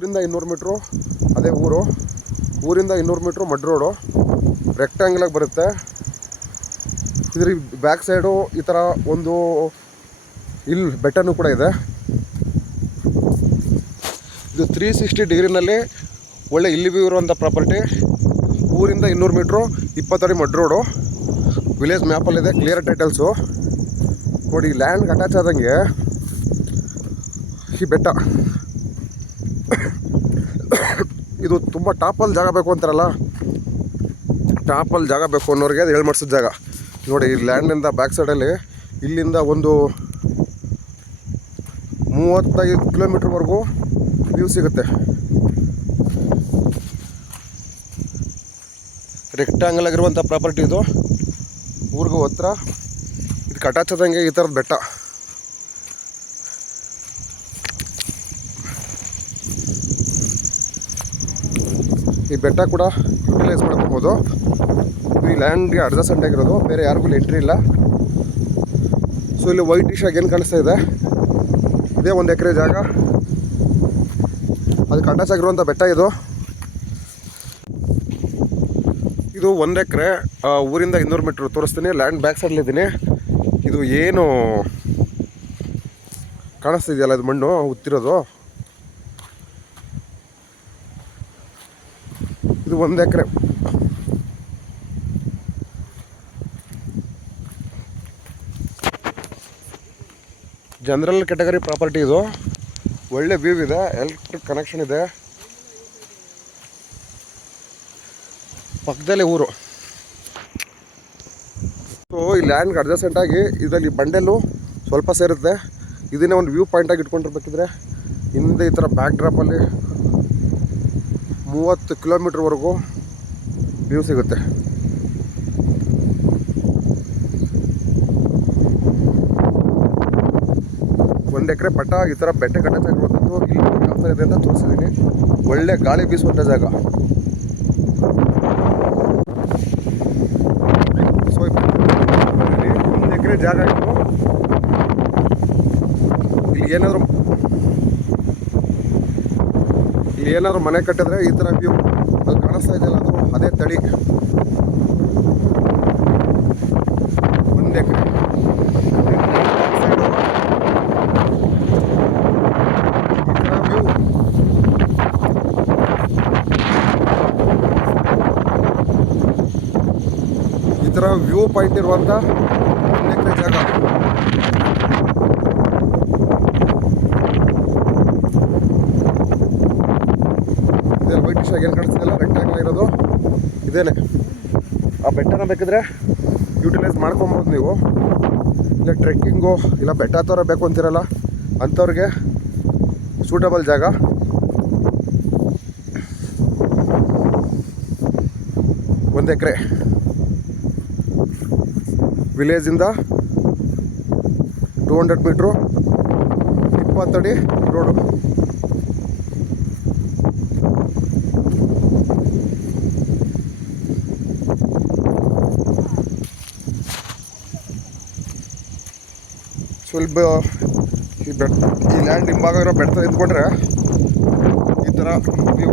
ಊರಿಂದ 200 ಮೀಟ್ರು ಅದೇ ಊರು. ಊರಿಂದ 200 ಮೀಟ್ರು ಮಡ್ ರೋಡು ರೆಕ್ಟ್ಯಾಂಗಲಾಗಿ ಬರುತ್ತೆ. ಇದ್ರ ಬ್ಯಾಕ್ ಸೈಡು ಈ ಥರ ಒಂದು ಬೆಟ್ಟನೂ ಕೂಡ ಇದೆ. ಇದು 360 ಡಿಗ್ರಿನಲ್ಲಿ ಒಳ್ಳೆ ಇಲ್ಲಿ ವ್ಯೂ ಇರುವಂಥ ಪ್ರಾಪರ್ಟಿ. ಊರಿಂದ 200 ಮೀಟ್ರು 20 ಅಡಿ mud road. Village ಮ್ಯಾಪಲ್ಲಿದೆ, clear titles ನೋಡಿ. ಲ್ಯಾಂಡ್ಗೆ ಅಟ್ಯಾಚ್ ಆದಂಗೆ ಈ ಬೆಟ್ಟ. ಇದು ತುಂಬ ಟಾಪಲ್ಲಿ ಜಾಗ ಬೇಕು ಅಂತಾರಲ್ಲ, ಟಾಪಲ್ಲಿ ಜಾಗ ಬೇಕು ಅನ್ನೋರಿಗೆ ಅದು ಮಾಡಿಸಿದ ಜಾಗ ನೋಡಿ. ಈ ಲ್ಯಾಂಡಿಂದ ಬ್ಯಾಕ್ ಸೈಡಲ್ಲಿ ಇಲ್ಲಿಂದ ಒಂದು 35 ಕಿಲೋಮೀಟ್ರ್ವರೆಗೂ ವ್ಯೂ ಸಿಗುತ್ತೆ. ರೆಕ್ಟ್ಯಾಂಗಲ್ ಆಗಿರುವಂಥ ಪ್ರಾಪರ್ಟಿ ಇದು. ಊರಿಗೂ ಹತ್ರ ಇದಕ್ಕೆ ಅಟ್ಯಾಚ್ ಆದಂಗೆ ಈ ಥರದ ಬೆಟ್ಟ. ಈ ಬೆಟ್ಟ ಕೂಡ ಯುಟಿಲೈಸ್ ಮಾಡ್ಕೊಬೋದು. ಈ ಲ್ಯಾಂಡ್ಗೆ ಅಡ್ಜಸೆಂಟ್ ಆಗಿರೋದು, ಬೇರೆ ಯಾರಿಗೂ ಎಂಟ್ರಿ ಇಲ್ಲ. ಸೊ ಇಲ್ಲಿ ವೈಟ್ ಇಶ್ ಏನು ಕಾಣಿಸ್ತಾ ಇದೆ, ಇದೇ 1 ಎಕರೆ ಜಾಗ. ಅದಕ್ಕೆ ಅಟ್ಯಾಚ್ ಆಗಿರುವಂಥ ಬೆಟ್ಟ ಇದು. ಇದು 1 ಎಕರೆ, ಊರಿಂದ 200 ಮೀಟ್ರ್ ತೋರಿಸ್ತೀನಿ. ಲ್ಯಾಂಡ್ ಬ್ಯಾಕ್ ಸೈಡಲ್ಲಿದ್ದೀನಿ. ಇದು ಏನು ಕಾಣಿಸ್ತಿದೆಯಲ್ಲ, ಇದು ಮಣ್ಣು ಉತ್ತಿರೋದು. ಇದು 1 ಎಕರೆ. ಜನರಲ್ ಕ್ಯಾಟಗರಿ ಪ್ರಾಪರ್ಟಿ ಇದು. ಒಳ್ಳೆ ವ್ಯೂ ಇದೆ, ಎಲೆಕ್ಟ್ರಿಕ್ ಕನೆಕ್ಷನ್ ಇದೆ, ಪಕ್ಕದಲ್ಲೇ ಊರು. ಸೊ ಈ ಲ್ಯಾಂಡ್ಗೆ ಅಡ್ಜಸೆಂಟಾಗಿ ಇದರಲ್ಲಿ ಬಂಡೆಲು ಸ್ವಲ್ಪ ಸೇರುತ್ತೆ. ಇದನ್ನೇ ಒಂದು ವ್ಯೂ ಪಾಯಿಂಟಾಗಿ ಇಟ್ಕೊಂಡಿರ್ಬೇಕಿದ್ರೆ ಹಿಂದೆ ಈ ಥರ ಬ್ಯಾಕ್ ಡ್ರಾಪಲ್ಲಿ 30 ಕಿಲೋಮೀಟ್ರ್ವರೆಗೂ ವ್ಯೂ ಸಿಗುತ್ತೆ. ಒಂದು ಎಕರೆ ಪಟ್ಟ ಈ ಥರ ಬೆಟ್ಟ ಅಟ್ಯಾಚ್ ಆಗಿರುವಂಥದ್ದು. ಇಲ್ಲಿ ಯಾವ ಥರ ಇದೆ ಅಂತ ತೋರಿಸಿದ್ದೀನಿ. ಒಳ್ಳೆ ಗಾಳಿ ಬೀಸುವಂಥ ಜಾಗ. ಸೊ 1 ಎಕರೆ ಜಾಗ ಇತ್ತು. ಇಲ್ಲಿ ಏನಾದರೂ ಮನೆ ಕಟ್ಟಿದ್ರೆ ಈ ಥರ ವ್ಯೂ ಅದು ಕಾಣಿಸ್ತಾ ಇದೆಯಲ್ಲ, ಅದು ಅದೇ ತಳಿ. 1 ಎಕರೆ ಈ ಥರ ವ್ಯೂ ಪಾಯಿಂಟ್ ಇರುವಂಥ 1 ಎಕರೆ ಜಾಗ. ಇದೇ ವೈಟ್ ಇಶ್ ಏನು ಕಾಣಿಸ್ತಿಲ್ಲ, ರೆಕ್ಟ್ಯಾಂಗಲ್ ಇರೋದು ಇದೇನೆ. ಆ ಬೆಟ್ಟನ ಬೇಕಿದ್ರೆ ಯೂಟಿಲೈಸ್ ಮಾಡ್ಕೊಬೋದು ನೀವು. ಇಲ್ಲ ಟ್ರೆಕ್ಕಿಂಗು ಇಲ್ಲ ಬೆಟ್ಟ ಥರ ಬೇಕು ಅಂತಿರಲ್ಲ ಅಂಥವ್ರಿಗೆ ಸೂಟಬಲ್ ಜಾಗ. ಒಂದು ಎಕರೆ ವಿಲೇಜಿಂದ 200 ಮೀಟ್ರು 20 ಅಡಿ ರೋಡು. ಸ್ವಲ್ಪ ಈ ಲ್ಯಾಂಡ್ ಹಿಂಭಾಗ ಇರೋ ಬೆಟ್ಟ ನಿಂತ್ಕೊಂಡ್ರೆ ಈ ಥರ ವ್ಯೂ.